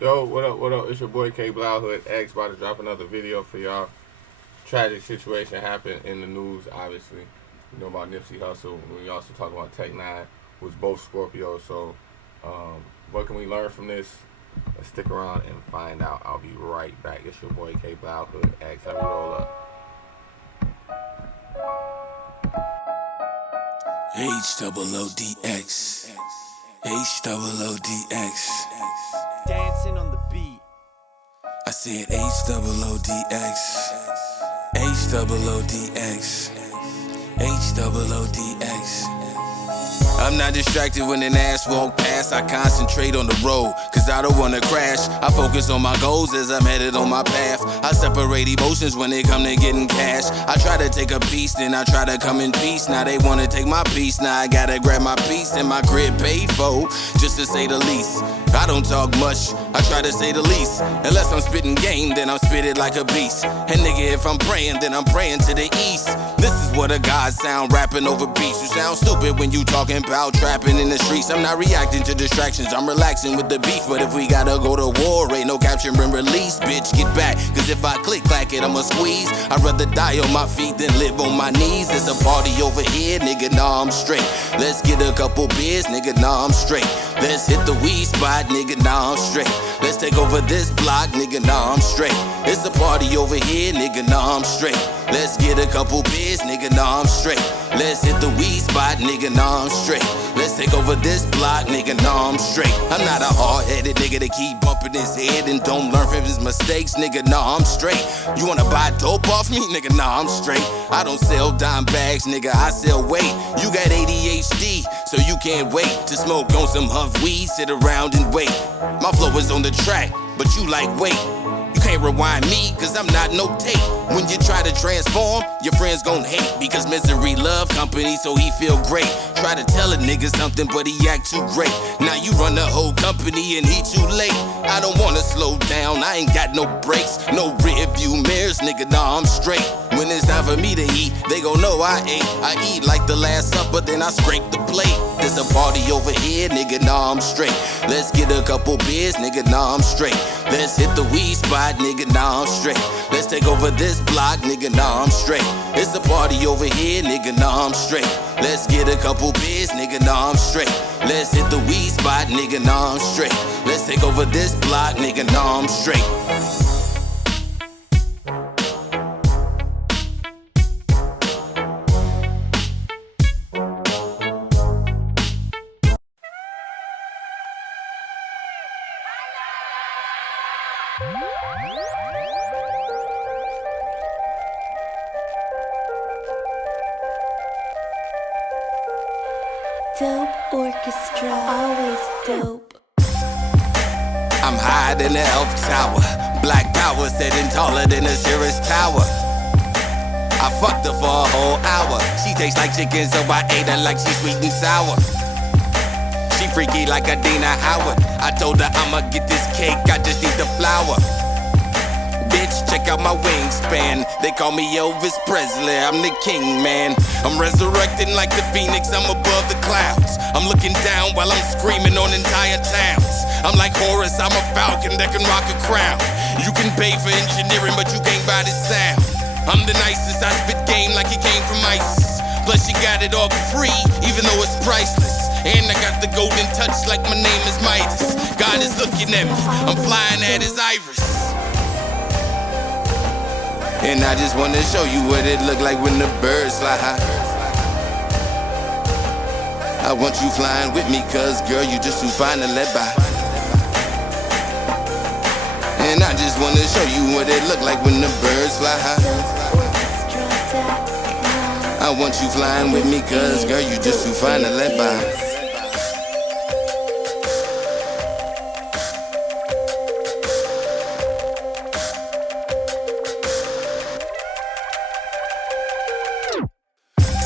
Yo, what up, what up? It's your boy K-Blao Hood X, about to drop another video for y'all. Tragic situation happened in the news, obviously. You know about Nipsey Hussle. We also talk about Tech 9, who's both Scorpios. So, what can we learn from this? Let's stick around and find out. I'll be right back. It's your boy K-Blao Hood X. Let me roll up. H-double-O-D-X. H-double-O-D-X. Dancing on the beat. I said H-double-O-D-X. H-double-O-D-X. H-double-O-D-X. I'm not distracted when an ass walk past. I concentrate on the road, cause I don't wanna crash. I focus on my goals as I'm headed on my path. I separate emotions when they come to getting cash. I try to take a piece, then I try to come in peace. Now they wanna take my piece, now I gotta grab my piece. And my crib paid for, just to say the least. I don't talk much, I try to say the least. Unless I'm spitting game, then I'm spitting like a beast. And nigga, if I'm praying, then I'm praying to the east. This is what a god sound, rapping over beats. You sound stupid when you talking about trapping in the streets. I'm not reacting to distractions, I'm relaxing with the beef. But if we gotta go to war, ain't no capture and release. Bitch, get back, cause if I click clack it, I'ma squeeze. I'd rather die on my feet than live on my knees. There's a party over here, nigga, nah, I'm straight. Let's get a couple beers, nigga, nah, I'm straight. Let's hit the weed spot, nigga, nah, I'm straight. Let's take over this block, nigga, nah, I'm straight. It's a party over here, nigga, nah, I'm straight. Let's get a couple beers, nigga, nah, I'm straight. Let's hit the weed spot, nigga, nah, I'm straight. Let's take over this block, nigga, nah, I'm straight. I'm not a hard-headed nigga to keep bumping his head and don't learn from his mistakes, nigga, nah, I'm straight. You wanna buy dope off me, nigga, nah, I'm straight. I don't sell dime bags, nigga, I sell weight. You got ADHD, so you can't wait to smoke on some huff weed, sit around and wait. My flow is on the track, but you like wait. You can't rewind me, cause I'm not no tape. When you try to transform, your friends gon' hate. Because misery love company, so he feel great. Try to tell a nigga something, but he act too great. Now you run the whole company and he too late. I don't wanna slow down, I ain't got no brakes. No rear view mirrors, nigga, nah, I'm straight. When it's time for me to eat, they gon' know I ate. I eat like the last supper, then I scrape the plate. There's a party over here, nigga, nah, I'm straight. Let's get a couple beers, nigga, nah, I'm straight. Let's hit the weed spot, nigga, nah, I'm straight. Let's take over this block, nigga, nah, I'm straight. It's a party over here, nigga, nah, I'm straight. Let's get a couple beers, nigga, nah, I'm straight. Let's hit the weed spot, nigga, nah, I'm straight. Let's take over this block, nigga, nah, I'm straight. Dope orchestra, always dope. I'm higher than the Elf Tower. Black power sitting taller than the Sears Tower. I fucked her for a whole hour. She tastes like chicken, so I ate her like she's sweet and sour. She freaky like a Dina Howard. I told her I'ma get this cake, I just need the flour. Bitch, check out my wingspan. They call me Elvis Presley, I'm the king, man. I'm resurrecting like the phoenix, I'm above the clouds. I'm looking down while I'm screaming on entire towns. I'm like Horus, I'm a falcon that can rock a crown. You can pay for engineering, but you can't buy this sound. I'm the nicest, I spit game like it came from ISIS. Plus you got it all for free, even though it's priceless. And I got the golden touch like my name is Midas. God is looking at me, I'm flying at his iris. And I just wanna show you what it look like when the birds fly high. I want you flying with me, cause girl, you just too fine to let by. And I just wanna show you what it look like when the birds fly high. I want you flying with me, cause girl, you just too fine to let by.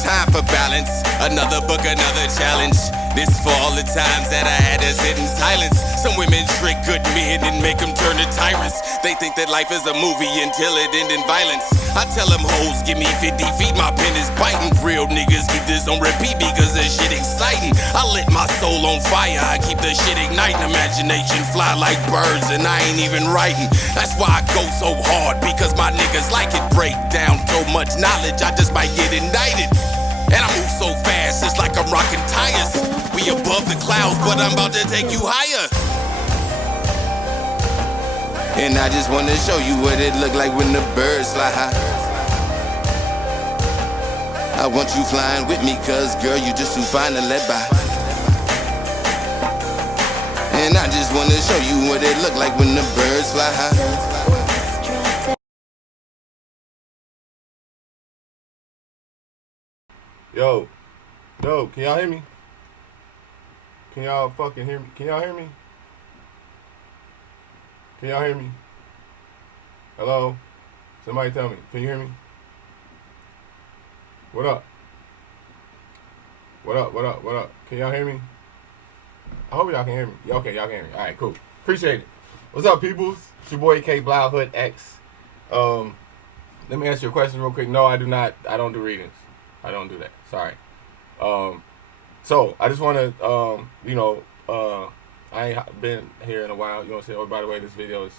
Time for balance, another book, another challenge. This for all the times that I had to sit in silence. Some women trick good men and make them turn to tyrants. They think that life is a movie until it end in violence. I tell them hoes, give me 50 feet, my pen is biting. Real niggas keep this on repeat because this shit exciting. I lit my soul on fire, I keep the shit igniting. Imagination fly like birds and I ain't even writing. That's why I go so hard, because my niggas like it. Break down so much knowledge, I just might get indicted. And I move so fast, it's like I'm rocking tires. We above the clouds, but I'm about to take you higher. And I just wanna show you what it look like when the birds fly high. I want you flying with me, cause girl, you just too fine to let by. And I just wanna show you what it look like when the birds fly high. Yo, can y'all hear me? Can y'all fucking hear me? Can y'all hear me? Can y'all hear me? Hello? Somebody tell me. Can you hear me? What up? What up? Can y'all hear me? I hope y'all can hear me. Okay, y'all can hear me. Alright, cool. Appreciate it. What's up, peoples? It's your boy K-Blao Hood X. Let me ask you a question real quick. No, I do not. I don't do readings. I don't do that. Sorry. So I just want to, I ain't been here in a while. You know what I'm saying? Oh, by the way, this video is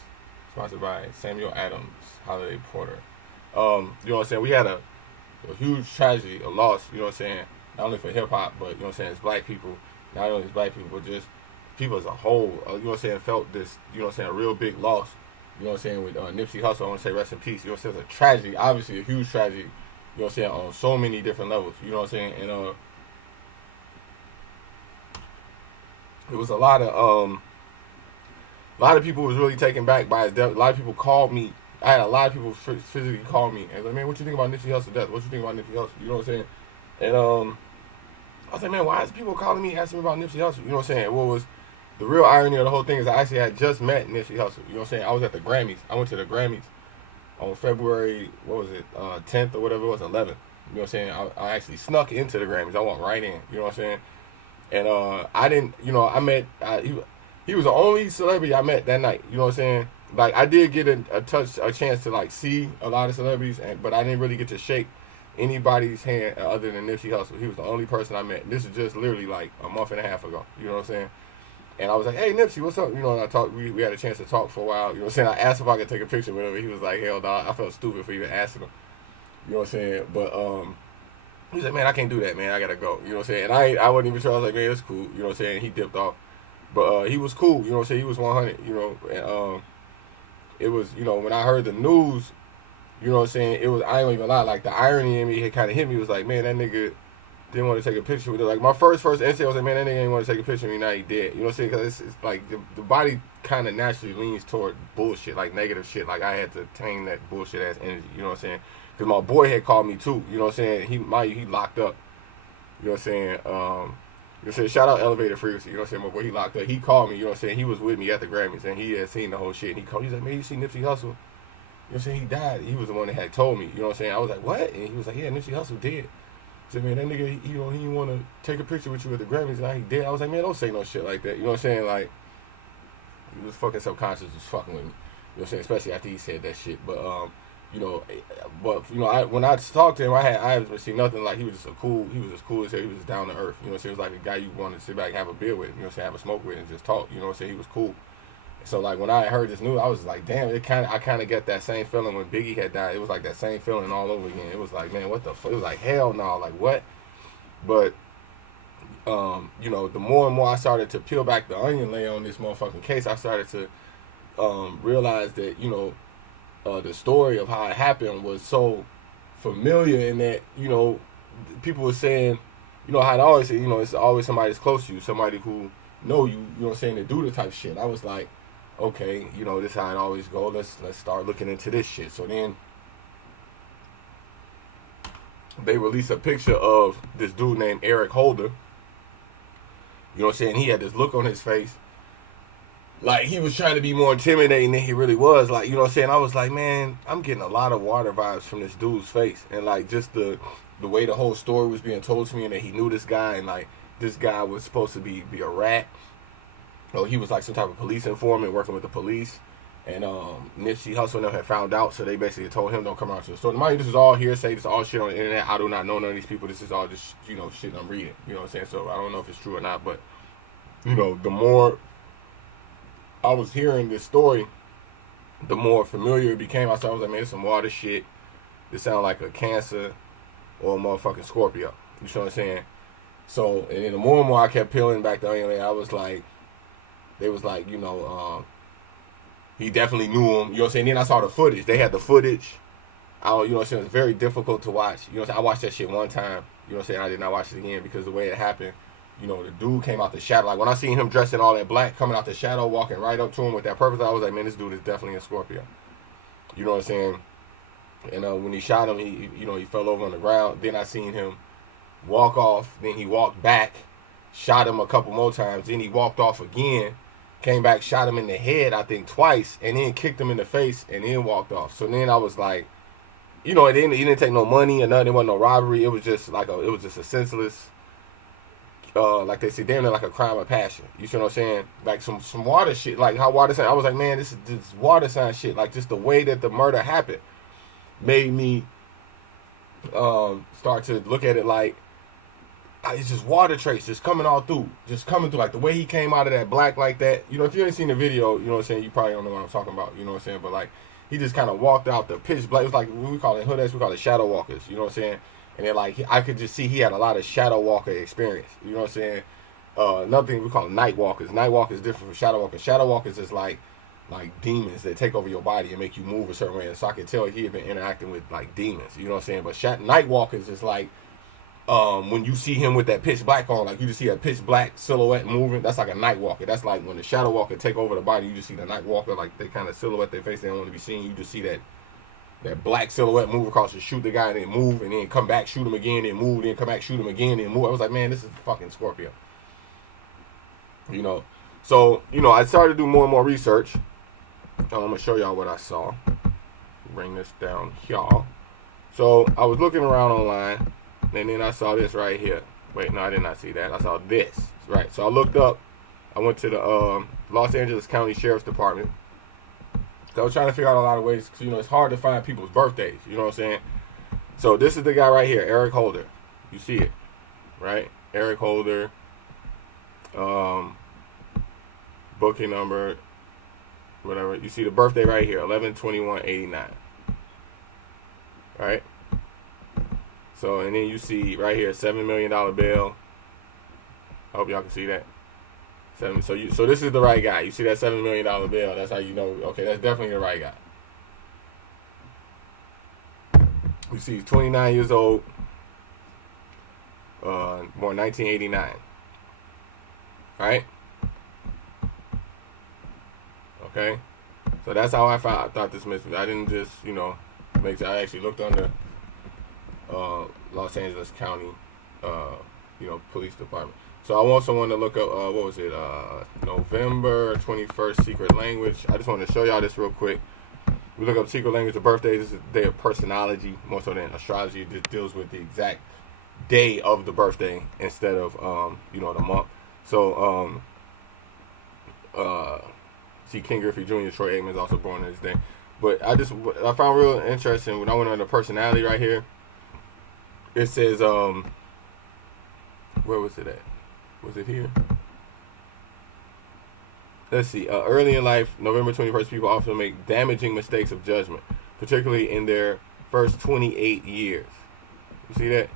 sponsored by Samuel Adams Holiday Porter. You know what I'm saying? We had a huge tragedy, a loss. You know what I'm saying? Not only for hip hop, but you know what I'm saying? As black people, not only as black people, but just people as a whole. You know what I'm saying? Felt this. You know what I'm saying? A real big loss. You know what I'm saying? With Nipsey Hussle, I want to say rest in peace. You know what I'm saying? It's a tragedy, obviously a huge tragedy. You know what I'm saying? On so many different levels. You know what I'm saying? And it was a lot of people was really taken back by his death. A lot of people called me. I had a lot of people physically call me and like, man, what you think about Nipsey Hussle's death? What you think about Nipsey Hussle? You know what I'm saying? And I was like, man, why is people calling me asking me about Nipsey Hussle? You know what I'm saying? What was the real irony of the whole thing is I actually had just met Nipsey Hussle. You know what I'm saying? I was at the Grammys. I went to the Grammys on February, 10th or whatever it was, 11th. You know what I'm saying? I actually snuck into the Grammys. I walked right in. You know what I'm saying? And I didn't, I met, he was the only celebrity I met that night. You know what I'm saying? Like, I did get a chance to, like, see a lot of celebrities, but I didn't really get to shake anybody's hand other than Nipsey Hussle. He was the only person I met. This is just literally, like, a month and a half ago. You know what I'm saying? And I was like, hey, Nipsey, what's up? You know, and I talked, we had a chance to talk for a while. You know what I'm saying? I asked if I could take a picture with him. He was like, hell, dog. I felt stupid for even asking him. You know what I'm saying? But, he was like, man, I can't do that, man. I gotta go. You know what I'm saying? And I wasn't even sure. I was like, man, it's cool. You know what I'm saying? He dipped off. But he was cool. You know what I'm saying? He was 100, you know. And it was, when I heard the news, you know what I'm saying? It was, I ain't gonna even lie, like, the irony in me had kind of hit me. It was like, man, that nigga didn't want to take a picture with it. Like, my first instinct was like, man, that nigga ain't want to take a picture with me. Now he dead. You know what I'm saying? Because it's like, the body kind of naturally leans toward bullshit, like negative shit. Like, I had to tame that bullshit ass energy. You know what I'm saying? Because my boy had called me too. You know what I'm saying? He locked up. You know what I'm saying? You know what I'm saying? Shout out Elevated Frequency. You know what I'm saying? My boy, he locked up. He called me. You know what I'm saying? He was with me at the Grammys, and he had seen the whole shit. And he called. He's like, man, you see Nipsey Hussle? You know what I'm saying? He died. He was the one that had told me. You know what I'm saying? I was like, what? And he was like, yeah, Nipsey Hussle dead. I said, man, that nigga, he didn't want to take a picture with you at the Grammys, and now he dead. I was like, man, don't say no shit like that. You know what I'm saying? Like, he was fucking subconscious, was fucking with me. You know what I'm saying? Especially after he said that shit. But when I talked to him, I haven't seen nothing. Like, he was as cool as hell. He was just down to earth. You know what I'm saying? He was like a guy you want to sit back and have a beer with. You know what I'm saying? Have a smoke with and just talk. You know what I'm saying? He was cool. So, like, when I heard this news, I was like, damn, I kind of get that same feeling when Biggie had died. It was like that same feeling all over again. It was like, man, what the fuck? It was like, hell no, like, what? But, the more and more I started to peel back the onion layer on this motherfucking case, I started to realize that, the story of how it happened was so familiar in that, people were saying, how it always say, it's always somebody that's close to you, somebody who know you, you know what I'm saying, to do the type of shit. I was like, okay, this is how it always go. Let's start looking into this shit. So then they released a picture of this dude named Eric Holder. You know what I'm saying? He had this look on his face like he was trying to be more intimidating than he really was. Like, you know what I'm saying? I was like, man, I'm getting a lot of water vibes from this dude's face. And like just the way the whole story was being told to me, and that he knew this guy, and like this guy was supposed to be a rat. Oh, he was like some type of police informant working with the police. And Nipsey Hussle and them had found out, so they basically told him don't come out to the store. Mind you, this is all hearsay, this is all shit on the internet. I do not know none of these people. This is all just, shit I'm reading. You know what I'm saying? So I don't know if it's true or not, but, the more I was hearing this story, the more familiar it became. I was like, man, it's some water shit. This sounds like a Cancer or a motherfucking Scorpio. You know what I'm saying? So, and then the more and more I kept peeling back the onion, I was like, they was like, he definitely knew him. You know what I'm saying? Then I saw the footage. They had the footage. You know what I'm saying? It was very difficult to watch. You know what I'm saying? I watched that shit one time. You know what I'm saying? I did not watch it again because the way it happened, the dude came out the shadow. Like, when I seen him dressed in all that black, coming out the shadow, walking right up to him with that purpose, I was like, man, this dude is definitely a Scorpio. You know what I'm saying? And when he shot him, he fell over on the ground. Then I seen him walk off. Then he walked back, shot him a couple more times. Then he walked off again. Came back, shot him in the head, I think twice, and then kicked him in the face, and then walked off. So then I was like, he didn't take no money or nothing. It wasn't no robbery. It was just a senseless, like they say, damn near like a crime of passion. You see what I'm saying? Like some water shit, like how water sign. I was like, man, this water sign shit. Like just the way that the murder happened made me start to look at it like, it's just water trace just coming all through. Just coming through. Like the way he came out of that black like that. If you ain't seen the video, you know what I'm saying, you probably don't know what I'm talking about. You know what I'm saying? But like he just kind of walked out the pitch black. It was like what we call it in Hood, we call it shadow walkers. You know what I'm saying? And then like I could just see he had a lot of shadow walker experience. You know what I'm saying? Another thing we call it night walkers. Night walkers is different from shadow walkers. Shadow walkers is like demons that take over your body and make you move a certain way. And so I could tell he had been interacting with like demons. You know what I'm saying? But night walkers is like when you see him with that pitch black on, like you just see a pitch black silhouette moving, that's like a night walker. That's like when the shadow walker take over the body, you just see the night walker, like they kind of silhouette their face, they don't want to be seen. You just see that black silhouette move across and shoot the guy, and then move, and then come back, shoot him again, then move, then come back, shoot him again, then move. I was like, man, this is fucking Scorpio. So, I started to do more and more research. I'm going to show y'all what I saw. Bring this down here. So, I was looking around online, and then I saw this right here. Wait, no, I did not see that. I saw this. Right. So I looked up. I went to the Los Angeles County Sheriff's Department. So I was trying to figure out a lot of ways. Because, it's hard to find people's birthdays. You know what I'm saying? So this is the guy right here, Eric Holder. You see it, right? Eric Holder. Booking number, whatever. You see the birthday right here, 11/21/89. Right? So, and then you see right here, $7 million bill. I hope y'all can see that. So this is the right guy. You see that $7 million bill. That's how you know, okay, that's definitely the right guy. You see he's 29 years old. Born 1989. Right? Okay? So that's how I thought this missed. I didn't just, I actually looked under Los Angeles County, police department. So I want someone to look up, November 21st secret language. I just want to show y'all this real quick. We look up secret language of birthdays. This is the day of personality, more so than astrology. It just deals with the exact day of the birthday instead of, the month. So, see, King Griffey Jr., Troy Aikman is also born on this day. But I found real interesting when I went on the personality right here. It says, where was it at? Was it here? Let's see. Early in life, November 21st, people often make damaging mistakes of judgment, particularly in their first 28 years. You see that?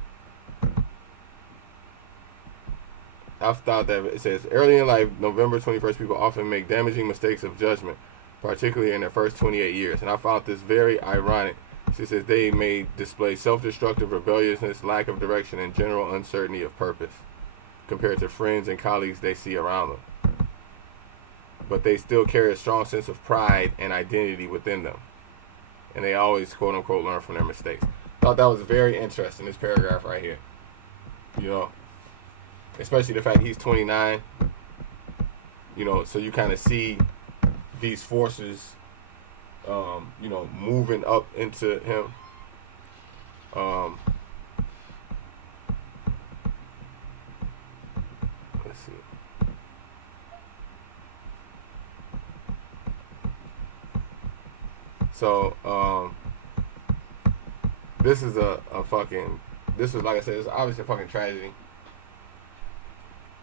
I thought that it says, early in life, November 21st, people often make damaging mistakes of judgment, particularly in their first 28 years. And I found this very ironic. She says they may display self-destructive rebelliousness, lack of direction, and general uncertainty of purpose compared to friends and colleagues they see around them. But they still carry a strong sense of pride and identity within them. And they always, quote-unquote, learn from their mistakes. Thought that was very interesting, this paragraph right here. Especially the fact he's 29. So you kind of see these forces moving up into him. Let's see. So, this is a fucking, this is, like I said, it's obviously a fucking tragedy.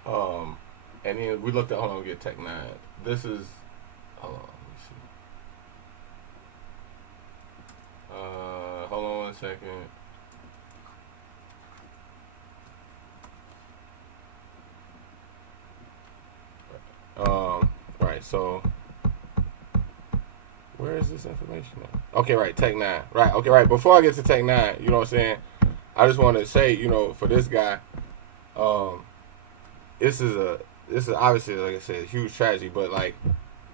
And then we looked at, hold on, we get Tech 9. This is, hold on, let me see. Hold on 1 second. Right, so where is this information at? Okay, right, Tech 9. Right, okay, right. Before I get to Tech 9, you know what I'm saying? I just want to say, you know, for this guy, this is obviously, like I said, a huge tragedy, but like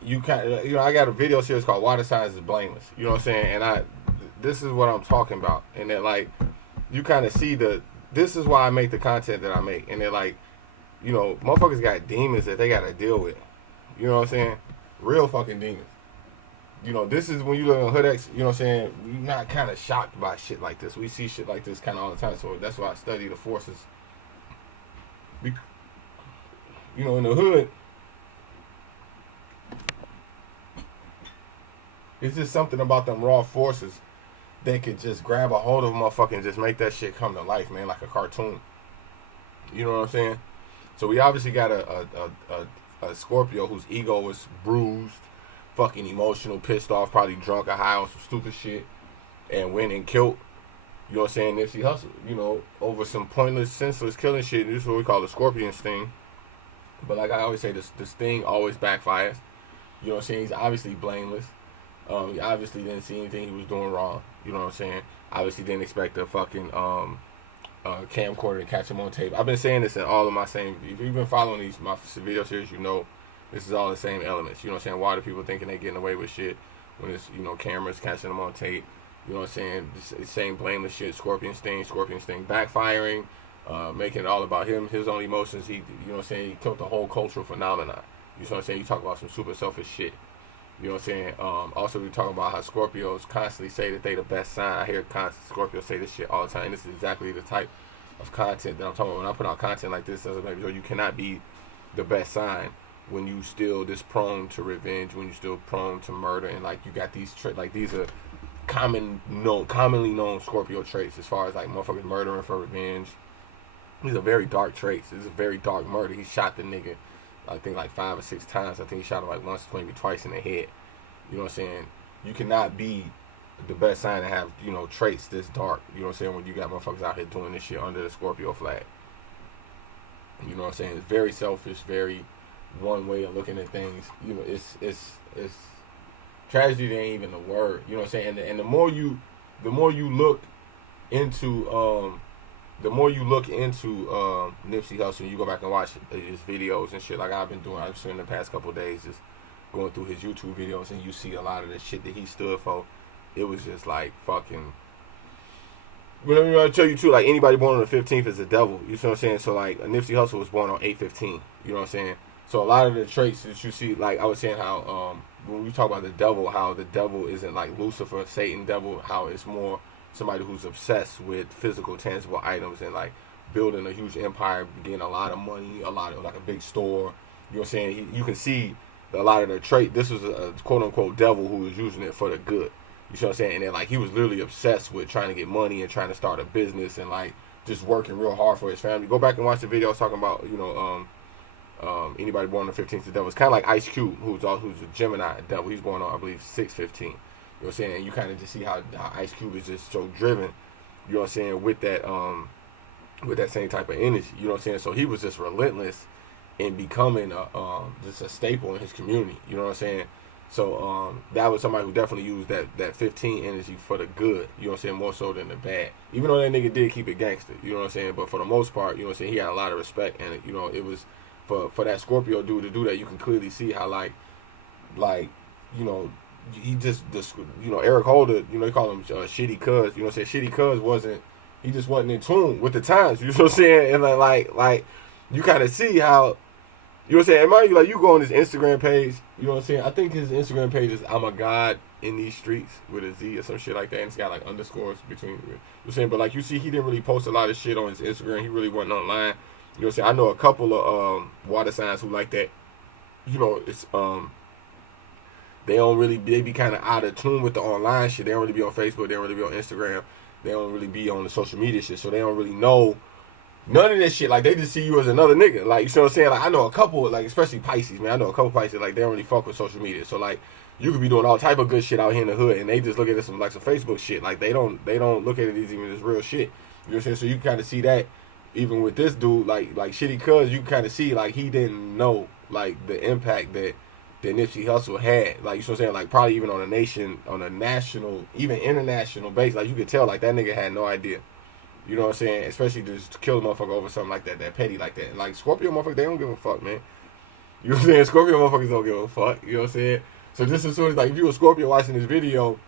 you kind of, you know, I got a video series called Why the Science is Blameless. You know what I'm saying? And this is what I'm talking about. And that, like, you kind of see this is why I make the content that I make. And they're like, you know, motherfuckers got demons that they got to deal with. You know what I'm saying? Real fucking demons. You know, this is when you look on Hood X, you know what I'm saying? We're not kind of shocked by shit like this. We see shit like this kind of all the time. So that's why I study the forces. You know, in the hood, it's just something about them raw forces that could just grab a hold of a motherfucker and just make that shit come to life, man, like a cartoon. You know what I'm saying? So we obviously got a Scorpio whose ego was bruised, fucking emotional, pissed off, probably drunk or high on some stupid shit, and went and killed, you know what I'm saying, Nipsey Hussle, you know, over some pointless, senseless killing shit. This is what we call the Scorpion sting. But like I always say, this sting always backfires. You know what I'm saying? He's obviously blameless. He obviously didn't see anything he was doing wrong. You know what I'm saying? Obviously didn't expect a fucking camcorder to catch him on tape. I've been saying this in all of my same, if you've been following my video series, you know this is all the same elements. You know what I'm saying? Why do people thinking they getting away with shit when it's, you know, cameras catching them on tape? You know what I'm saying? The same blameless shit. Scorpion sting backfiring, making it all about him, his own emotions. He, you know what I'm saying? He took the whole cultural phenomenon. You know what I'm saying? You talk about some super selfish shit. You know what I'm saying? Also, we talk about how Scorpios constantly say that they the best sign. I hear Scorpios say this shit all the time. And this is exactly the type of content that I'm talking about. When I put out content like this, as a baby, you cannot be the best sign when you still this prone to revenge, when you still prone to murder, and like you got these like these are commonly known Scorpio traits as far as like motherfuckers murdering for revenge. These are very dark traits. This is a very dark murder. He shot the nigga, I think, like 5 or 6 times. I think he shot him like once, maybe twice in the head. You know what I'm saying? You cannot be the best sign to have, you know, traits this dark. You know what I'm saying? When you got motherfuckers out here doing this shit under the Scorpio flag. You know what I'm saying? It's very selfish, very one way of looking at things. You know, it's tragedy ain't even the word. You know what I'm saying? And the more you look into Nipsey Hussle, you go back and watch his videos and shit like I've been doing. I've spent the past couple of days just going through his YouTube videos, and you see a lot of the shit that he stood for. It was just like fucking. But I'm gonna tell you too, like anybody born on the 15th is a devil. You know what I'm saying? So like Nipsey Hussle was born on 8/15. You know what I'm saying? So a lot of the traits that you see, like I was saying how when we talk about the devil, how the devil isn't like Lucifer, Satan, devil, how it's more somebody who's obsessed with physical, tangible items and like building a huge empire, getting a lot of money, a lot of like a big store. You know what I'm saying? You can see a lot of the trait. This was a quote unquote devil who was using it for the good. You know what I'm saying? And then like he was literally obsessed with trying to get money and trying to start a business and like just working real hard for his family. Go back and watch the video I was talking about, you know, anybody born on the 15th is the devil. It's kind of like Ice Cube, who's a Gemini devil. He's born on, I believe, 6/15. You know what I'm saying? And you kind of just see how Ice Cube is just so driven, you know what I'm saying, with that same type of energy. You know what I'm saying? So he was just relentless in becoming just a staple in his community. You know what I'm saying? So that was somebody who definitely used that 15 energy for the good. You know what I'm saying? More so than the bad. Even though that nigga did keep it gangster. You know what I'm saying? But for the most part, you know what I'm saying, he had a lot of respect. And, you know, it was for that Scorpio dude to do that, you can clearly see how, like you know, he just you know, Eric Holder, you know, they call him Shitty Cuz. You know what I'm saying? Shitty Cuz he just wasn't in tune with the times. You know what I'm saying? And like you kind of see how, you know what I'm saying? And mind you, like, you go on his Instagram page, you know what I'm saying? I think his Instagram page is I'm a God in these streets with a Z or some shit like that. And it's got like underscores between, you know what I'm saying? But like you see, he didn't really post a lot of shit on his Instagram. He really wasn't online. You know what I'm saying? I know a couple of water signs who like that. You know, it's they be kind of out of tune with the online shit. They don't really be on Facebook. They don't really be on Instagram. They don't really be on the social media shit. So they don't really know none of this shit. Like, they just see you as another nigga. Like, you see what I'm saying? Like, I know a couple, like, especially Pisces, man. I know a couple Pisces, like, they don't really fuck with social media. So, like, you could be doing all type of good shit out here in the hood, and they just look at it some Facebook shit. Like, they don't look at it as even as real shit. You know what I'm saying? So you kind of see that even with this dude, like Shitty Cuz, you kind of see, like, he didn't know, like, the impact that Nipsey Hussle had. Like, you know what I'm saying? Like, probably even on a national, even international base. Like, you could tell, like, that nigga had no idea. You know what I'm saying? Especially just to kill a motherfucker over something like that petty like that. Like, Scorpio motherfuckers, they don't give a fuck, man. You know what I'm saying? Scorpio motherfuckers don't give a fuck. You know what I'm saying? So just as soon as, like, if you a Scorpio watching this video,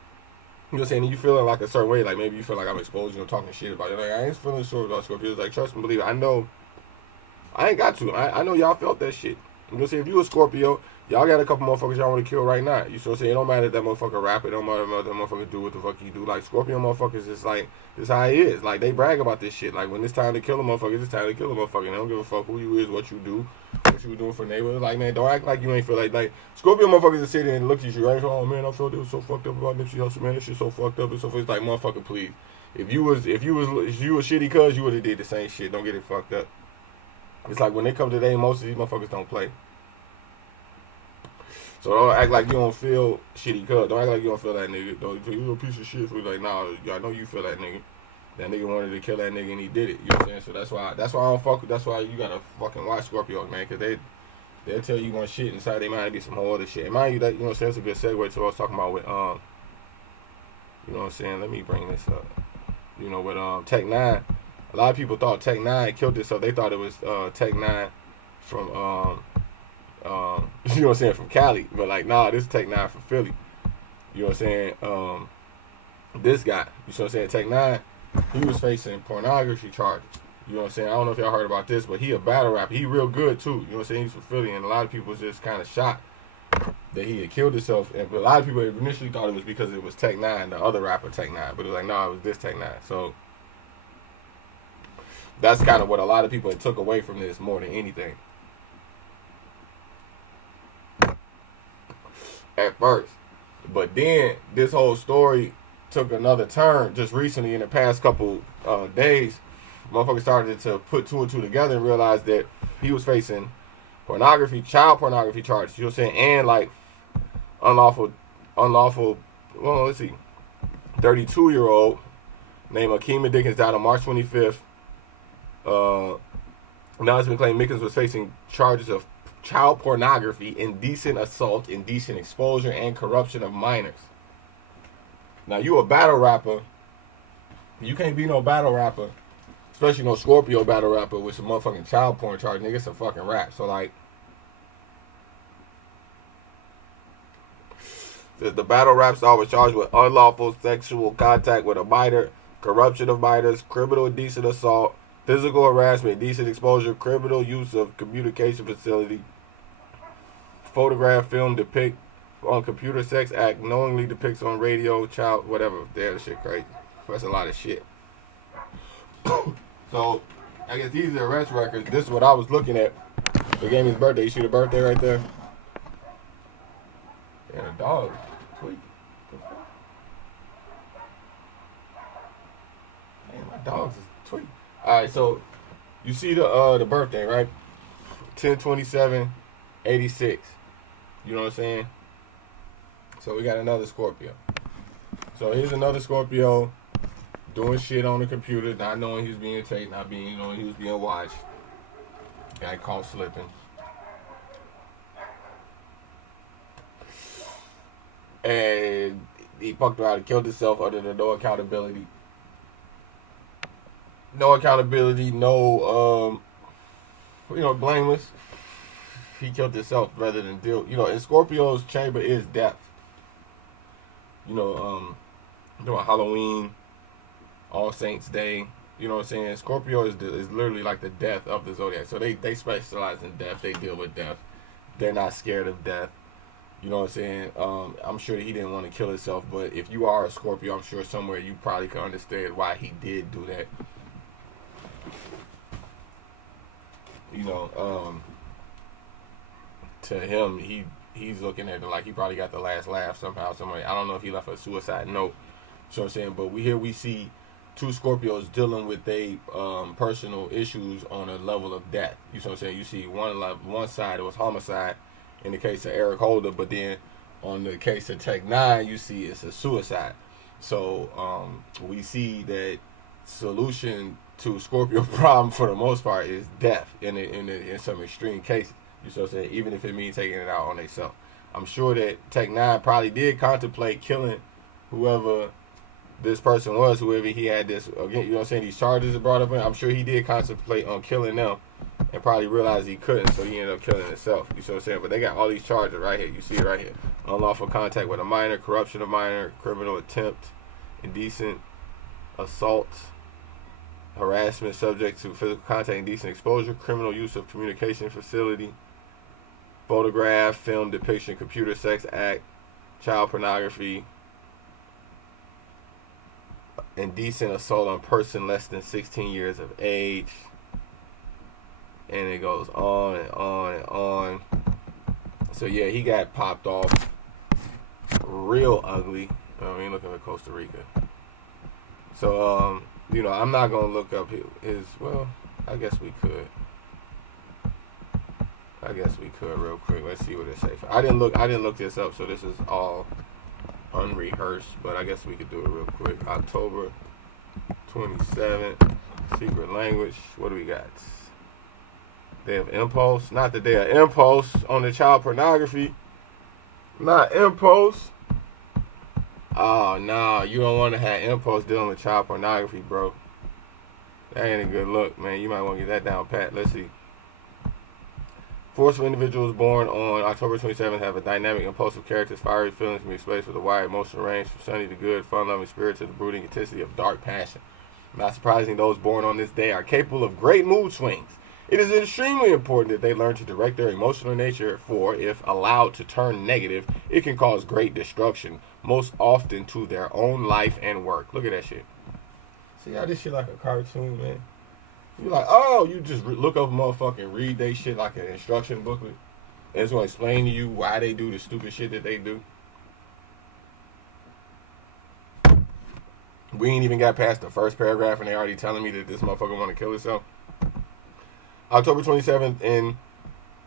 you know what I'm saying, and you feeling like a certain way, like maybe you feel like I'm exposing or talking shit about it. Like, I ain't feeling sure about Scorpios. Like, trust me, believe it. I know, I ain't got to. I know y'all felt that shit. You know what I'm saying? If you a Scorpio, y'all got a couple motherfuckers y'all want to kill right now. You know what I'm saying? It don't matter if that motherfucker rap. It don't matter if that motherfucker do what the fuck he do. Like, Scorpio motherfuckers is like, this how he is. Like, they brag about this shit. Like, when it's time to kill a motherfucker, it's time to kill a motherfucker. They don't give a fuck who you is, what you do, what you doing for neighborhood. Like, man, don't act like you ain't feel like Scorpio motherfuckers that sit there and look at you, right? Oh, man, I felt it was so fucked up about Nipsey Hussle, man. This shit so fucked up. It's so, it's like, motherfucker, please. If you was Shitty Cuz, you would have did the same shit. Don't get it fucked up. It's like when they come today, most of these motherfuckers don't play. So don't act like you don't feel Shitty Cuz. Don't act like you don't feel that nigga. Don't you a piece of shit. So like, nah, I know you feel that nigga. That nigga wanted to kill that nigga and he did it. You know what I'm saying? So that's why I don't fuck with. That's why you gotta fucking watch Scorpios, man, because they'll tell you one shit inside they mind be some whole other shit. And mind you, that, you know what I'm saying, it's a good segue to what I was talking about with you know what I'm saying. Let me bring this up. You know, with Tech Nine. A lot of people thought Tech Nine killed himself. They thought it was Tech Nine from you know what I'm saying, from Cali. But like, nah, this is Tech Nine from Philly. You know what I'm saying? This guy, you know what I'm saying, Tech Nine, he was facing pornography charges. You know what I'm saying? I don't know if y'all heard about this, but he a battle rapper. He real good too. You know what I'm saying? He's from Philly, and a lot of people was just kind of shocked that he had killed himself. And a lot of people initially thought it was because it was Tech Nine, the other rapper Tech Nine. But it was like, no, it was this Tech Nine. So that's kind of what a lot of people had took away from this more than anything. At first. But then this whole story took another turn just recently in the past couple days. Motherfuckers started to put two and two together and realized that he was facing child pornography charges, you know what I'm saying, and like unlawful, well, let's see, 32-year-old named Akima Dickens died on March 25th. Now it's been claimed Mickens was facing charges of child pornography, indecent assault, indecent exposure, and corruption of minors. Now, you a battle rapper. You can't be no battle rapper, especially no Scorpio battle rapper with some motherfucking child porn charge. Nigga, it's a fucking rap. So, like, the battle rap star was charged with unlawful sexual contact with a minor, corruption of minors, criminal indecent assault, physical harassment, indecent exposure, criminal use of communication facility, photograph, film, depict on computer sex act, knowingly depicts on radio, child, whatever. Damn, this shit crazy. That's a lot of shit. So, I guess these are arrest records. This is what I was looking at. They gave me his birthday. You see the birthday right there? Yeah, the dog. Sweet. Man, my dogs is tweet. Alright, so you see the birthday, right? 10/27/86. You know what I'm saying? So we got another Scorpio. So here's another Scorpio doing shit on the computer, not knowing he's being taped, not being knowing he was being watched. Guy caught slipping. And he fucked around and killed himself under the no accountability. No accountability, no blameless. He killed himself rather than deal. You know, in Scorpio's chamber is death. You know, Halloween, All Saints Day. You know what I'm saying? Scorpio is literally like the death of the zodiac. So they specialize in death. They deal with death. They're not scared of death. You know what I'm saying? I'm sure that he didn't want to kill himself, but if you are a Scorpio, I'm sure somewhere you probably can understand why he did do that. You know, to him, he he's looking at it like he probably got the last laugh somehow, somewhere. I don't know if he left a suicide note. You know what I'm saying? But we see two Scorpios dealing with their personal issues on a level of death. You know what I'm saying? You see one side, it was homicide in the case of Eric Holder, but then on the case of Tech 9, you see it's a suicide. So we see that solution to Scorpio problem for the most part is death in some extreme cases. You know what I'm saying? Even if it means taking it out on themselves. I'm sure that Tech 9 probably did contemplate killing whoever this person was, whoever he had this, again, you know what I'm saying, these charges are brought up in. I'm sure he did contemplate on killing them and probably realized he couldn't, so he ended up killing himself. You see what I'm saying? But they got all these charges right here. You see it right here. Unlawful contact with a minor, corruption of minor, criminal attempt, indecent assault, harassment subject to physical contact, indecent exposure, criminal use of communication facility, photograph, film depiction, computer sex act, child pornography, indecent assault on person less than 16 years of age, and it goes on and on and on. So yeah, he got popped off real ugly. I mean, looking at Costa Rica. So you know, I'm not gonna look up his. Well, I guess we could real quick. Let's see what it says. I didn't look this up, so this is all unrehearsed, but I guess we could do it real quick. October 27th, secret language. What do we got? Day of Impulse. Not the day of Impulse on the child pornography. Not Impulse. Oh, no. You don't want to have Impulse dealing with child pornography, bro. That ain't a good look, man. You might want to get that down pat. Let's see. Forceful individuals born on October 27th have a dynamic, impulsive characters, fiery feelings, can be expressed with a wide emotional range, from sunny to good, fun-loving spirit to the brooding intensity of dark passion. Not surprising, those born on this day are capable of great mood swings. It is extremely important that they learn to direct their emotional nature, for if allowed to turn negative, it can cause great destruction, most often to their own life and work. Look at that shit. See how this shit like a cartoon, man? You're like, oh, you just look up a motherfucker and read they shit like an instruction booklet. And it's going to explain to you why they do the stupid shit that they do. We ain't even got past the first paragraph and they already telling me that this motherfucker want to kill himself. October 27th, in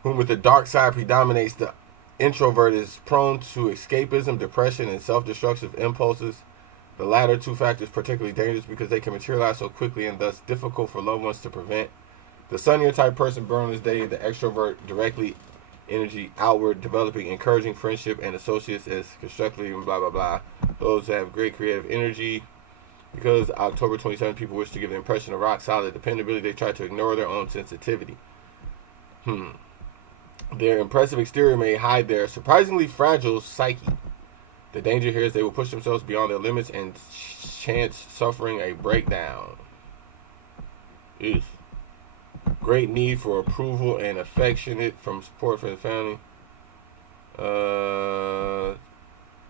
whom with the dark side predominates, the introvert is prone to escapism, depression, and self-destructive impulses. The latter two factors particularly dangerous because they can materialize so quickly and thus difficult for loved ones to prevent. The sunnier type person born on this day, the extrovert, directly energy outward, developing, encouraging friendship and associates as constructively and blah, blah, blah. Those that have great creative energy. Because October 27th, people wish to give the impression of rock solid dependability, they try to ignore their own sensitivity. Their impressive exterior may hide their surprisingly fragile psyche. The danger here is they will push themselves beyond their limits and chance suffering a breakdown. Eesh. Great need for approval and affectionate from support from the family.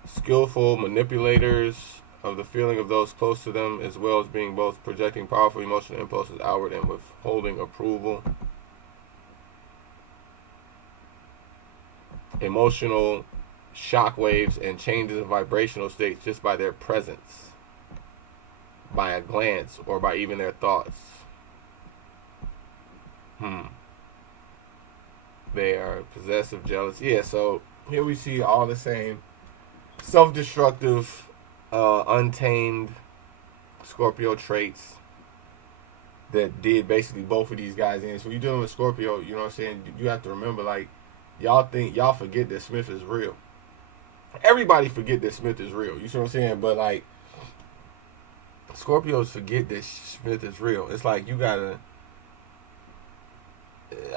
Skillful manipulators of the feeling of those close to them, as well as being both projecting powerful emotional impulses outward and withholding approval. Emotional shockwaves and changes in vibrational states just by their presence, by a glance, or by even their thoughts. They are possessive, jealous. Yeah, so here we see all the same self-destructive, untamed Scorpio traits that did basically both of these guys in. So you're dealing with Scorpio, you know what I'm saying? You have to remember, like, y'all forget that Smith is real. Everybody forget that Smith is real. You see what I'm saying? But, like, Scorpios forget that Smith is real. It's like you gotta,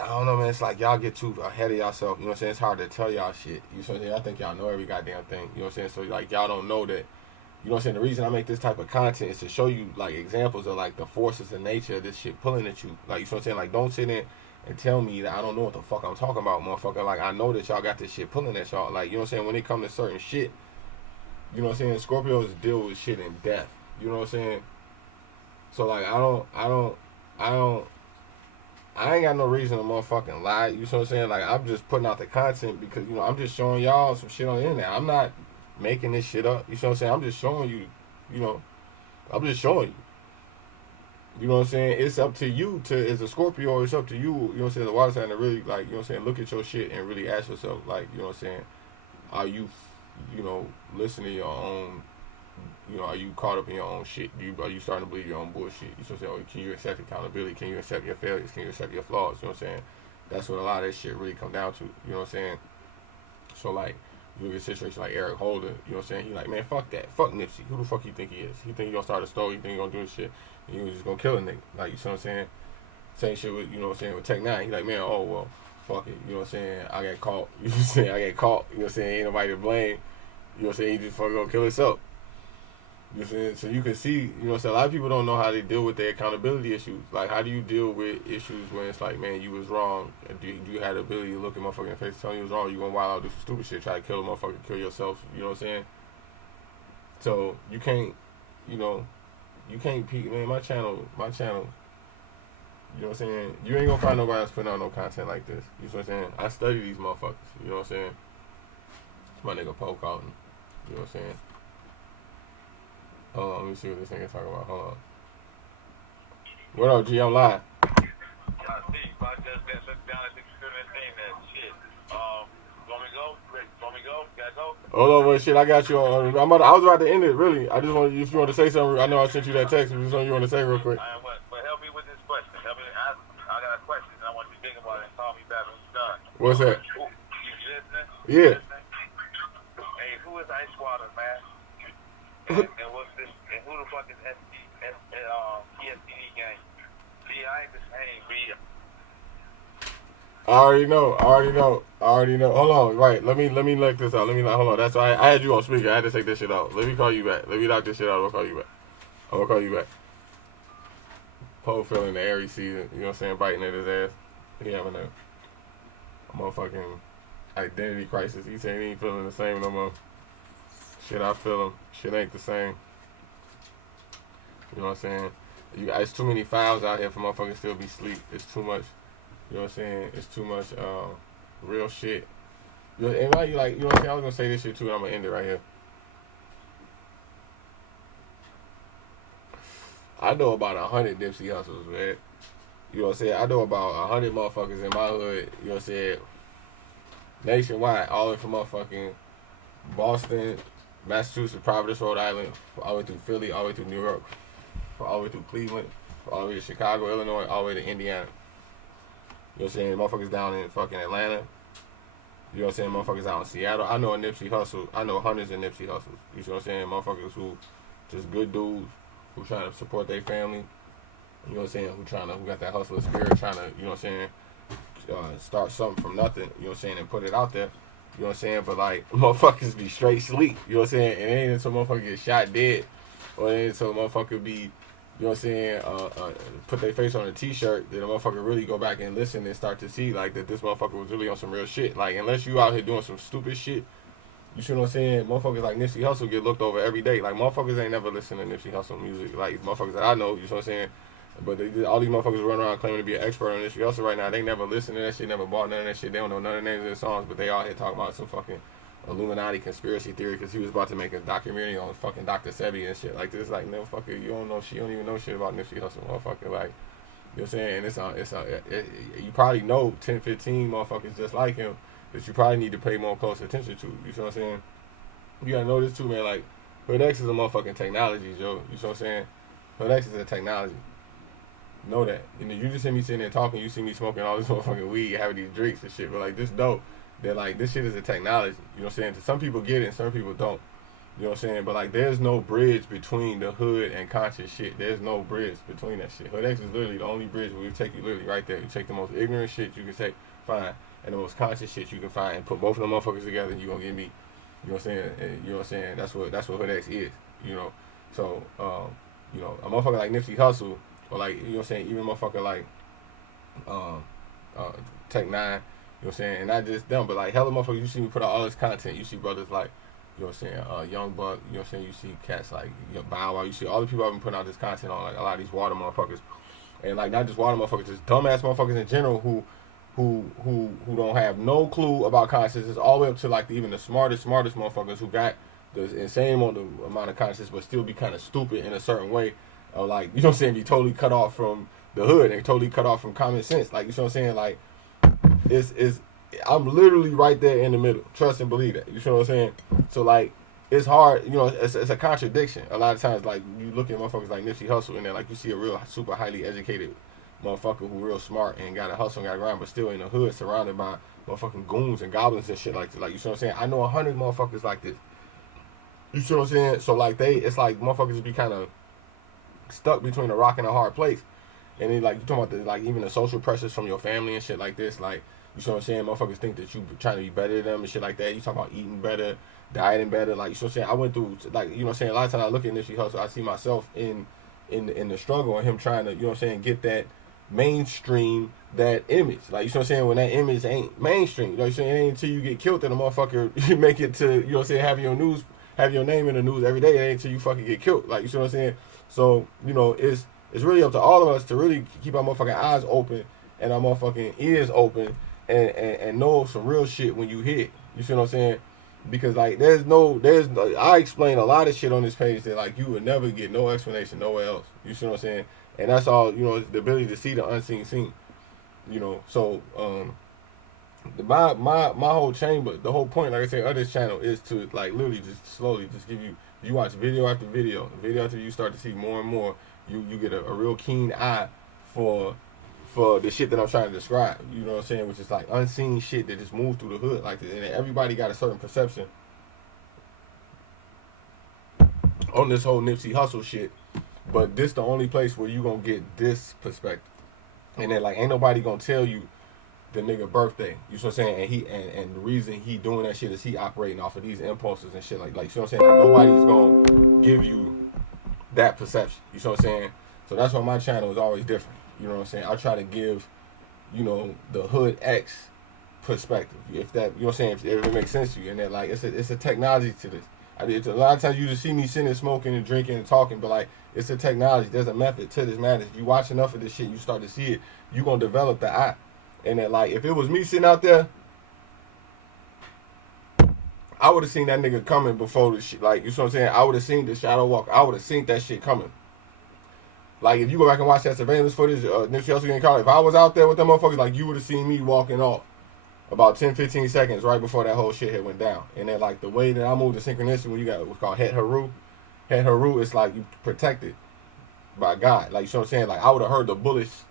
I don't know, man. It's like y'all get too ahead of yourself. You know what I'm saying? It's hard to tell y'all shit. You know what I'm saying? I think y'all know every goddamn thing. You know what I'm saying? So, like, y'all don't know that. You know what I'm saying? The reason I make this type of content is to show you, like, examples of, like, the forces and nature of this shit pulling at you. Like, you know what I'm saying? Like, don't sit in and tell me that I don't know what the fuck I'm talking about, motherfucker. Like, I know that y'all got this shit pulling at y'all. Like, you know what I'm saying? When it comes to certain shit, you know what I'm saying? Scorpios deal with shit in depth. You know what I'm saying? So, like, I don't I ain't got no reason to motherfucking lie. You know what I'm saying? Like, I'm just putting out the content because, you know, I'm just showing y'all some shit on the internet. I'm not making this shit up. You know what I'm saying? I'm just showing you, you know, I'm just showing you. You know what I'm saying? It's up to you to, as a Scorpio, it's up to you, you know what I'm saying, the water sign to really, like, you know what I'm saying, look at your shit and really ask yourself, like, you know what I'm saying, are you, you know, listening to your own, you know, are you caught up in your own shit? Are you starting to believe your own bullshit? You know what I'm saying? Or can you accept accountability? Can you accept your failures? Can you accept your flaws? You know what I'm saying? That's what a lot of that shit really come down to. You know what I'm saying? So, like, you look at a situation like Eric Holder, you know what I'm saying? He like, man, fuck that. Fuck Nipsey. Who the fuck you think he is? He think he gonna start a store? He think he gonna do this shit? And he was just gonna kill a nigga. Like, you know what I'm saying? Same shit with, you know what I'm saying, with Tech Nine. He like, man, oh, well, fuck it. You know what I'm saying? I got caught. You know what I'm saying? I got caught. You know what I'm saying? Ain't nobody to blame. You know what I'm saying? He just fucking gonna kill himself. You know what I'm saying? So you can see, you know what I'm saying, a lot of people don't know how they deal with their accountability issues. Like, how do you deal with issues when it's like, man, you was wrong? Do you have the ability to look at motherfucker in the face and tell you was wrong? You gonna wild out, do some stupid shit, try to kill a motherfucker, kill yourself, you know what I'm saying? So, you can't, you know, you can't peek, man, my channel, you know what I'm saying? You ain't gonna find nobody else putting out no content like this. You know what I'm saying? I study these motherfuckers, you know what I'm saying? My nigga Poe Carlton, you know what I'm saying? Hold on, let me see what this nigga talking about. Hold on. What up, G? I'm live. I see. If I just look down at the student thing, that shit. Want me to go? Rick, want me to go? Gotta go? Hold on, well, shit, I got you on. I was about to end it, really. I just wanted, if you want to say something, I know I sent you that text. If there's something you want to say real quick. But help me with this question. I got a question, and I want you to think about it and call me back when you're done. What's that? You listening? Yeah. Hey, who is Ice Water, man? And what's this? And who the fuck is ESPD gang? B, I ain't the same, B. I already know. Hold on, right. Let me look this out. Hold on. That's why I had you on speaker. I had to take this shit out. Let me call you back. Let me knock this shit out. I'm gonna call you back. Poe feeling the Aries season, you know what I'm saying, biting at his ass. He having a motherfucking identity crisis. He saying he ain't feeling the same no more. Shit, I feel him. Shit ain't the same. You know what I'm saying? It's too many files out here for motherfuckers still be asleep. It's too much. You know what I'm saying? It's too much real shit. And why you like, you know what I'm saying? I was gonna say this shit too, and I'm gonna end it right here. I know about 100 Nipsey hustles, man. You know what I'm saying? I know about 100 motherfuckers in my hood, you know what I'm saying? Nationwide, all the way from motherfucking Boston, Massachusetts, Providence, Rhode Island, all the way through Philly, all the way through New York, all the way through Cleveland, all the way to Chicago, Illinois, all the way to Indiana. You know what I'm saying? Motherfuckers down in fucking Atlanta. You know what I'm saying? Motherfuckers out in Seattle. I know a Nipsey hustle. I know hundreds of Nipsey hustles. You know what I'm saying? Motherfuckers who just good dudes who trying to support their family. You know what I'm saying? Who got that hustler spirit, trying to, you know what I'm saying, start something from nothing, you know what I'm saying, and put it out there. You know what I'm saying? But like, motherfuckers be straight sleep. You know what I'm saying? It ain't until motherfucker get shot dead, or it ain't until motherfucker be, you know what I'm saying, put their face on a t-shirt, that a motherfucker really go back and listen and start to see like that this motherfucker was really on some real shit. Like, unless you out here doing some stupid shit, you see what I'm saying? Motherfuckers like Nipsey Hussle get looked over every day. Like, motherfuckers ain't never listen to Nipsey Hussle music. Like, motherfuckers that I know, you know what I'm saying? But all these motherfuckers run around claiming to be an expert on Nipsey Hussle right now. They never listen to that shit, never bought none of that shit. They don't know none of the names of the songs, but they all here talking about some fucking Illuminati conspiracy theory because he was about to make a documentary on fucking Dr. Sebi and shit like this. Like, no, fucker, you don't know shit. You don't even know shit about Nipsey Hussle, motherfucker. Like, you know what I'm saying? And you probably know 10, 15 motherfuckers just like him that you probably need to pay more close attention to. You know what I'm saying? You gotta know this too, man. Like, Hood X is a motherfucking technology, Joe. You know what I'm saying? Hood X is a technology. Know that. You know, you just see me sitting there talking, you see me smoking all this motherfucking weed, having these drinks and shit, but like, this dope. They're like, this shit is a technology. You know what I'm saying? Some people get it and some people don't. You know what I'm saying? But like, there's no bridge between the hood and conscious shit. There's no bridge between that shit. Hood X is literally the only bridge where we take you literally right there. You take the most ignorant shit you can take, find, and the most conscious shit you can find, and put both of them motherfuckers together, and you gonna get me. You know what I'm saying? And you know what I'm saying? That's what Hood X is. You know. So, you know, a motherfucker like Nipsey Hussle, or like, you know what I'm saying, even a motherfucker like Tech Nine, you know what I'm saying, and not just them, but like hella motherfuckers, you see me put out all this content, you see brothers like, you know what I'm saying, Young Buck, you know what I'm saying, you see cats like Bow Wow, you see all the people I've been putting out this content on, like a lot of these water motherfuckers, And like not just wild motherfuckers, just dumbass motherfuckers in general who don't have no clue about consciousness, all the way up to like even the smartest motherfuckers who got the insane amount of consciousness, but still be kind of stupid in a certain way, or like, you know what I'm saying, be totally cut off from the hood and totally cut off from common sense. Like, you know what I'm saying, like it's I'm literally right there in the middle. Trust and believe that. You know what I'm saying? So like it's hard, you know, it's a contradiction. A lot of times, like you look at motherfuckers like Nipsey Hussle, and then like you see a real super highly educated motherfucker who real smart and got to hustle and got to grind, but still in the hood surrounded by motherfucking goons and goblins and shit like this. Like, you know what I'm saying? I know 100 motherfuckers like this. You see what I'm saying? So like it's like motherfuckers just be kind of stuck between a rock and a hard place. And then like you talking about like even the social pressures from your family and shit like this. Like, you see what I'm saying? Motherfuckers think that you trying to be better than them and shit like that. You talking about eating better, dieting better. Like, you see what I'm saying? I went through, like, you know what I'm saying? A lot of times I look at Nipsey Hussle, I see myself in the struggle and him trying to, you know what I'm saying, get that mainstream, that image. Like, you know what I'm saying? When that image ain't mainstream, you know what I'm saying? It ain't until you get killed that a motherfucker you make it to, you know what I'm saying, have your name in the news every day. It ain't until you fucking get killed. Like, you see what I'm saying? So, you know, it's really up to all of us to really keep our motherfucking eyes open and our motherfucking ears open and know some real shit when you hit. You see what I'm saying? Because like there's no I explain a lot of shit on this page that like you would never get no explanation nowhere else. You see what I'm saying? And that's all, you know, the ability to see the unseen scene. You know, so my whole chamber, the whole point, like I said, of this channel is to like literally just slowly just give you watch video after video after you start to see more and more, you get a real keen eye for the shit that I'm trying to describe. You know what I'm saying? Which is like unseen shit that just moves through the hood like this. And everybody got a certain perception on this whole Nipsey Hussle shit. But this the only place where you gonna get this perspective. And then like ain't nobody gonna tell you the nigga birthday. You know what I'm saying? And the reason he doing that shit is he operating off of these impulses and shit like you know what I'm saying? Like nobody's gonna give you that perception. You know what I'm saying? So that's why my channel is always different. You know what I'm saying? I try to give, you know, the hood X perspective. If that, you know what I'm saying, if it makes sense to you. And that like it's a technology to this. A lot of times you just see me sitting and smoking and drinking and talking, but like it's a technology. There's a method to this madness. If you watch enough of this shit, you start to see it. You gonna develop the eye. And that like if it was me sitting out there, I would have seen that nigga coming before the shit. Like, you know what I'm saying? I would have seen the shadow walk. I would have seen that shit coming. Like, if you go back and watch that surveillance footage, Nipsey Hussle getting caught, if I was out there with them motherfuckers, like, you would have seen me walking off about 10, 15 seconds right before that whole shit had went down. And then, like, the way that I moved the synchronicity, when you got what's called Het Haru. Het Haru is like you protected by God. Like, you know what I'm saying? Like, I would have heard the bullets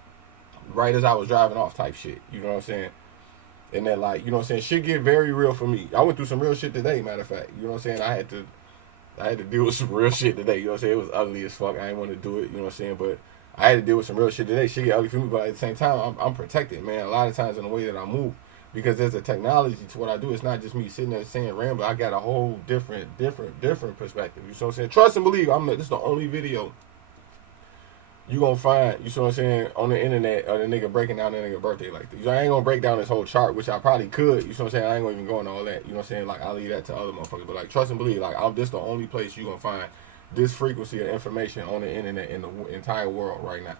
right as I was driving off type shit. You know what I'm saying? And then, like, you know what I'm saying? Shit get very real for me. I went through some real shit today, matter of fact. You know what I'm saying? I had to deal with some real shit today. You know what I'm saying? It was ugly as fuck. I didn't want to do it. You know what I'm saying? But I had to deal with some real shit today. Shit get ugly for me, but at the same time, I'm protected, man. A lot of times in the way that I move, because there's a technology to what I do. It's not just me sitting there saying random. I got a whole different perspective. You know what I'm saying? Trust and believe. This is the only video you gonna find, you see what I'm saying, on the internet of the nigga breaking down the nigga birthday like this. I ain't gonna break down this whole chart, which I probably could, you see what I'm saying. I ain't gonna even go into all that, you know what I'm saying. Like, I'll leave that to other motherfuckers. But like, trust and believe, like, this the only place you gonna find this frequency of information on the internet in the entire world right now.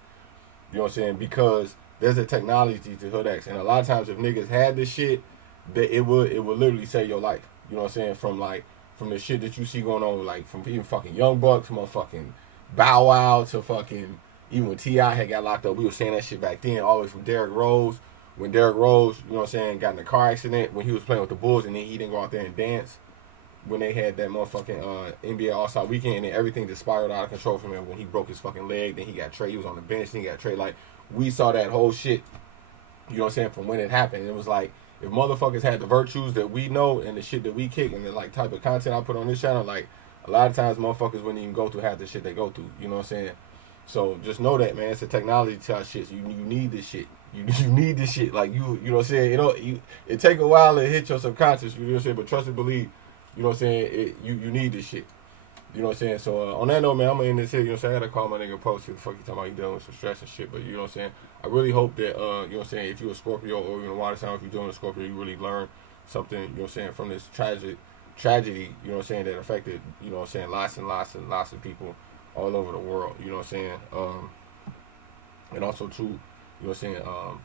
You know what I'm saying? Because there's a technology to Hood X, and a lot of times if niggas had this shit, that it would literally save your life. You know what I'm saying? From the shit that you see going on, like from even fucking Young Buck to motherfucking Bow Wow to fucking, even when T.I. had got locked up, we were saying that shit back then, all the way from Derrick Rose. When Derrick Rose, you know what I'm saying, got in a car accident when he was playing with the Bulls, and then he didn't go out there and dance when they had that motherfucking NBA All-Star Weekend, and then everything just spiraled out of control from him when he broke his fucking leg. Then he got traded. He was on the bench. Then he got traded. Like, we saw that whole shit, you know what I'm saying, from when it happened. It was like, if motherfuckers had the virtues that we know and the shit that we kick and the like type of content I put on this channel, like, a lot of times motherfuckers wouldn't even go through half the shit they go through. You know what I'm saying? So just know that, man. It's a technology to our shit. So you need this shit. You need this shit. Like, you know what I'm saying? You know, it take a while to hit your subconscious. You know what I'm saying? But trust and believe. You know what I'm saying? You need this shit. You know what I'm saying? So on that note, man, I'm gonna end this here. You know what I'm saying? I gotta call my nigga Post. What the fuck you talking about? You dealing with some stress and shit. But you know what I'm saying? I really hope that you know what I'm saying, if you're a Scorpio or even a water sign, if you're doing a Scorpio, you really learn something, you know what I'm saying, from this tragedy, you know what I'm saying, that affected, you know what I'm saying, lots and lots and lots of people all over the world. You know what I'm saying? And also too, you know what I'm saying,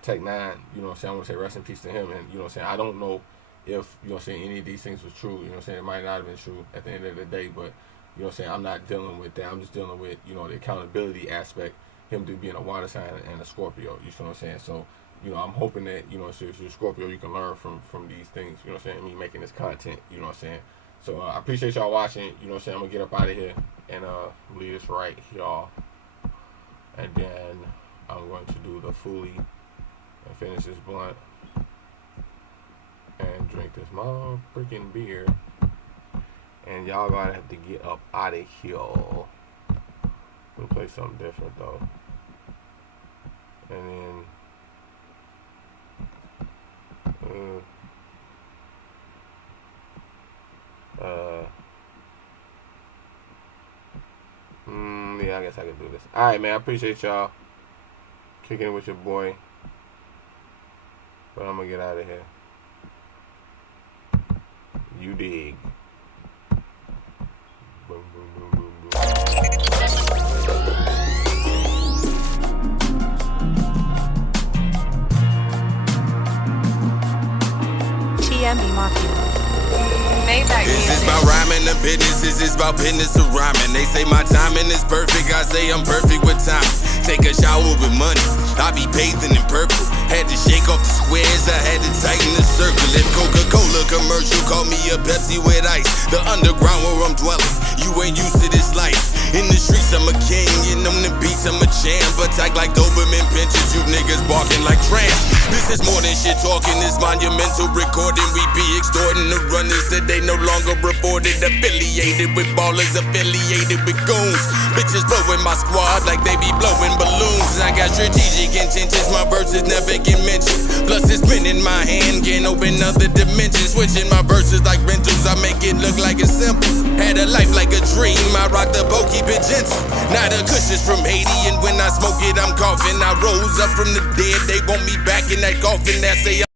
Tech 9, you know what I'm saying, I want to say rest in peace to him. And you know what I'm saying, I don't know if, you know what I'm saying, any of these things was true. You know what I'm saying, it might not have been true at the end of the day, but you know what I'm saying, I'm not dealing with that. I'm just dealing with, you know, the accountability aspect, him being a water sign and a Scorpio. You know what I'm saying? So, you know, I'm hoping that, you know, if you're a Scorpio, you can learn from these things. You know what I'm saying? Me making this content. You know what I'm saying? So I appreciate y'all watching. You know what I'm saying? I'm gonna get up out of here and leave this right, y'all. And then I'm going to do the Fully and finish this blunt and drink this mom freaking beer. And y'all gonna have to get up out of here. We'll play something different though. And then yeah, I guess I can do this. Alright, man, I appreciate y'all kicking it with your boy. But I'm gonna get out of here. You dig. Boom, boom, boom, boom, boom. TME Mafia. This is about rhyming and business, this is about business of rhyming. They say my timing is perfect, I say I'm perfect with time. Take a shower with money, I be bathing in purple. Had to shake off the squares, I had to tighten the circle. If Coca-Cola commercial called me a Pepsi with ice. The underground where I'm dwelling, you ain't used to this life. In the streets I'm a king, and on the beats I'm a champ. Attack like Doberman pinches, you niggas barking like tramps. This is more than shit talking, this monumental recording. We be extorting the runners that they no longer reported. Affiliated with ballers, affiliated with goons. Bitches blowing my squad like they be blowing balloons. I got strategic intentions, my verses never get mentioned. Plus it's been in my hand, can't open other dimensions. Switching my verses like rentals, I make it look like it's simple. Had a life like a dream, I rock the boat, keep it gentle. Now the kush is from Haiti, and when I smoke it, I'm coughing. I rose up from the dead, they want me back in that coffin. That say